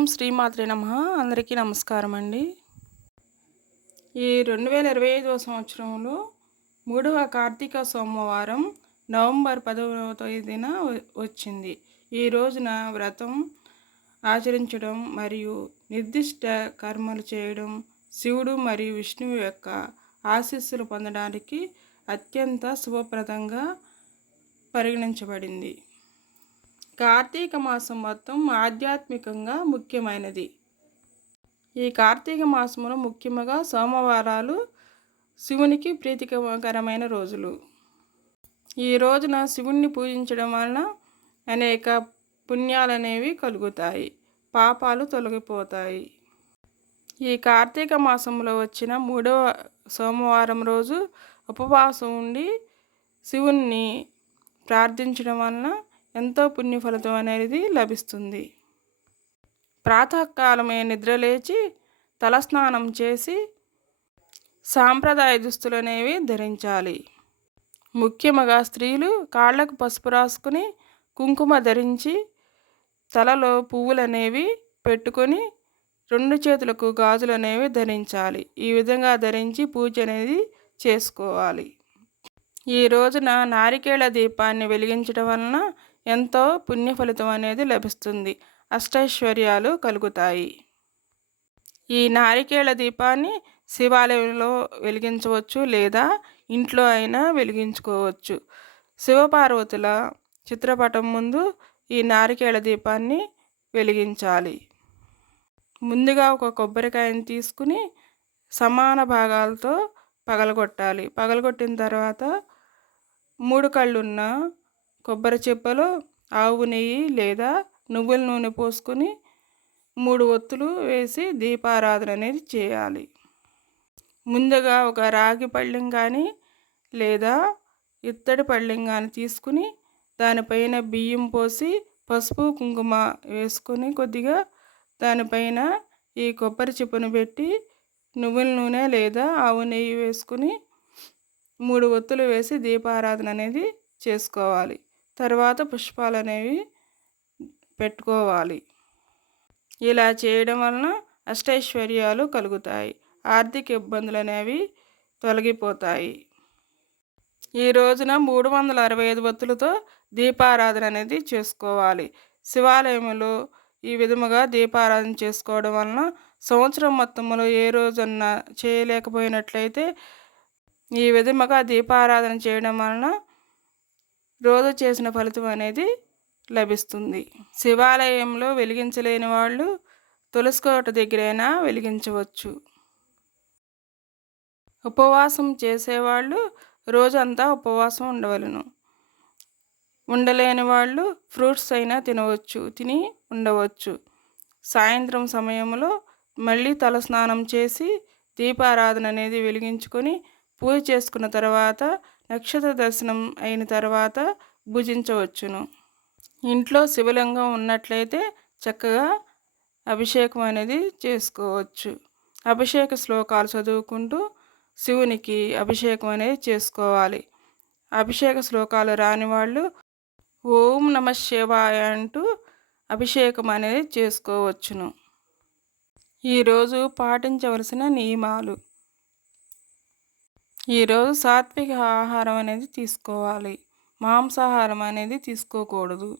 ఓం శ్రీమాత్రే నమ. అందరికీ నమస్కారం అండి ఈ రెండు వేల ఇరవై ఐదవ సంవత్సరంలో మూడవ కార్తీక సోమవారం నవంబర్ పదవ తేదీన వచ్చింది. ఈ రోజున వ్రతం ఆచరించడం మరియు నిర్దిష్ట కర్మలు చేయడం శివుడు మరియు విష్ణువు యొక్క ఆశీస్సులు పొందడానికి అత్యంత శుభప్రదంగా పరిగణించబడింది. కార్తీక మాసం మొత్తం ఆధ్యాత్మికంగా ముఖ్యమైనది. ఈ కార్తీక మాసంలో ముఖ్యంగా సోమవారాలు శివునికి ప్రీతికరమైన రోజులు. ఈ రోజున శివుణ్ణి పూజించడం వలన అనేక పుణ్యాలు అనేవి కలుగుతాయి పాపాలు తొలగిపోతాయి. ఈ కార్తీక మాసంలో వచ్చిన మూడవ సోమవారం రోజు ఉపవాసం ఉండి శివుణ్ణి ప్రార్థించడం వలన ఎంతో పుణ్యఫలితం అనేది లభిస్తుంది. ప్రాతకాలమే నిద్రలేచి తలస్నానం చేసి సాంప్రదాయ దుస్తులు అనేవి ధరించాలి. ముఖ్యంగా స్త్రీలు కాళ్ళకు పసుపు రాసుకుని కుంకుమ ధరించి తలలో పువ్వులు అనేవి పెట్టుకొని రెండు చేతులకు గాజులు అనేవి ధరించాలి. ఈ విధంగా ధరించి పూజ అనేది చేసుకోవాలి. ఈ రోజున నారికేళ దీపాన్ని వెలిగించడం వలన ఎంతో పుణ్య ఫలితం అనేది లభిస్తుంది. అష్టైశ్వర్యాలు కలుగుతాయి. ఈ నారికేళ దీపాన్ని శివాలయంలో వెలిగించవచ్చు లేదా ఇంట్లో అయినా వెలిగించుకోవచ్చు. శివపార్వతుల చిత్రపటం ముందు ఈ నారికేళ దీపాన్ని వెలిగించాలి. ముందుగా ఒక కొబ్బరికాయని తీసుకుని సమాన భాగాలతో పగలగొట్టాలి. పగలగొట్టిన తర్వాత మూడు కళ్ళున్న కొబ్బరి చిప్పలో ఆవు నెయ్యి లేదా నువ్వుల నూనె పోసుకొని మూడు ఒత్తులు వేసి దీపారాధన అనేది చేయాలి. ముందుగా ఒక రాగి పళ్ళెం కానీ లేదా ఇత్తడి పళ్ళెం కానీ తీసుకుని దానిపైన బియ్యం పోసి పసుపు కుంకుమ వేసుకొని కొద్దిగా దానిపైన ఈ కొబ్బరి చిప్పను పెట్టి నువ్వుల నూనె లేదా ఆవు నెయ్యి వేసుకుని మూడు ఒత్తులు వేసి దీపారాధన అనేది చేసుకోవాలి. తర్వాత పుష్పాలు అనేవి పెట్టుకోవాలి. ఇలా చేయడం వలన అష్టైశ్వర్యాలు కలుగుతాయి. ఆర్థిక ఇబ్బందులు అనేవి తొలగిపోతాయి. ఈ రోజున మూడు వందల అరవై ఐదు వత్తులతో దీపారాధన అనేది చేసుకోవాలి. శివాలయంలో ఈ విధముగా దీపారాధన చేసుకోవడం వలన సంవత్సరం మొత్తంలో ఏ రోజన్నా చేయలేకపోయినట్లయితే ఈ విధముగా దీపారాధన చేయడం వలన రోజు చేసిన ఫలితం అనేది లభిస్తుంది. శివాలయంలో వెలిగించలేని వాళ్ళు తులసికోట దగ్గరైనా వెలిగించవచ్చు. ఉపవాసం చేసేవాళ్ళు రోజంతా ఉపవాసం ఉండవలను. ఉండలేని వాళ్ళు ఫ్రూట్స్ అయినా తినవచ్చు తిని ఉండవచ్చు. సాయంత్రం సమయంలో మళ్ళీ తలస్నానం చేసి దీపారాధన అనేది వెలిగించుకొని పూజ చేసుకున్న తర్వాత నక్షత్ర దర్శనం అయిన తర్వాత భుజించవచ్చును. ఇంట్లో శివలింగం ఉన్నట్లయితే చక్కగా అభిషేకం అనేది చేసుకోవచ్చు. అభిషేక శ్లోకాలు చదువుకుంటూ శివునికి అభిషేకం అనేది చేసుకోవాలి. అభిషేక శ్లోకాలు రాని వాళ్ళు ఓం నమ శివాయ అంటూ అభిషేకం అనేది చేసుకోవచ్చును. ఈరోజు పాటించవలసిన నియమాలు ఈరోజు సాత్విక ఆహారం అనేది తీసుకోవాలి. మాంసాహారం అనేది తీసుకోకూడదు.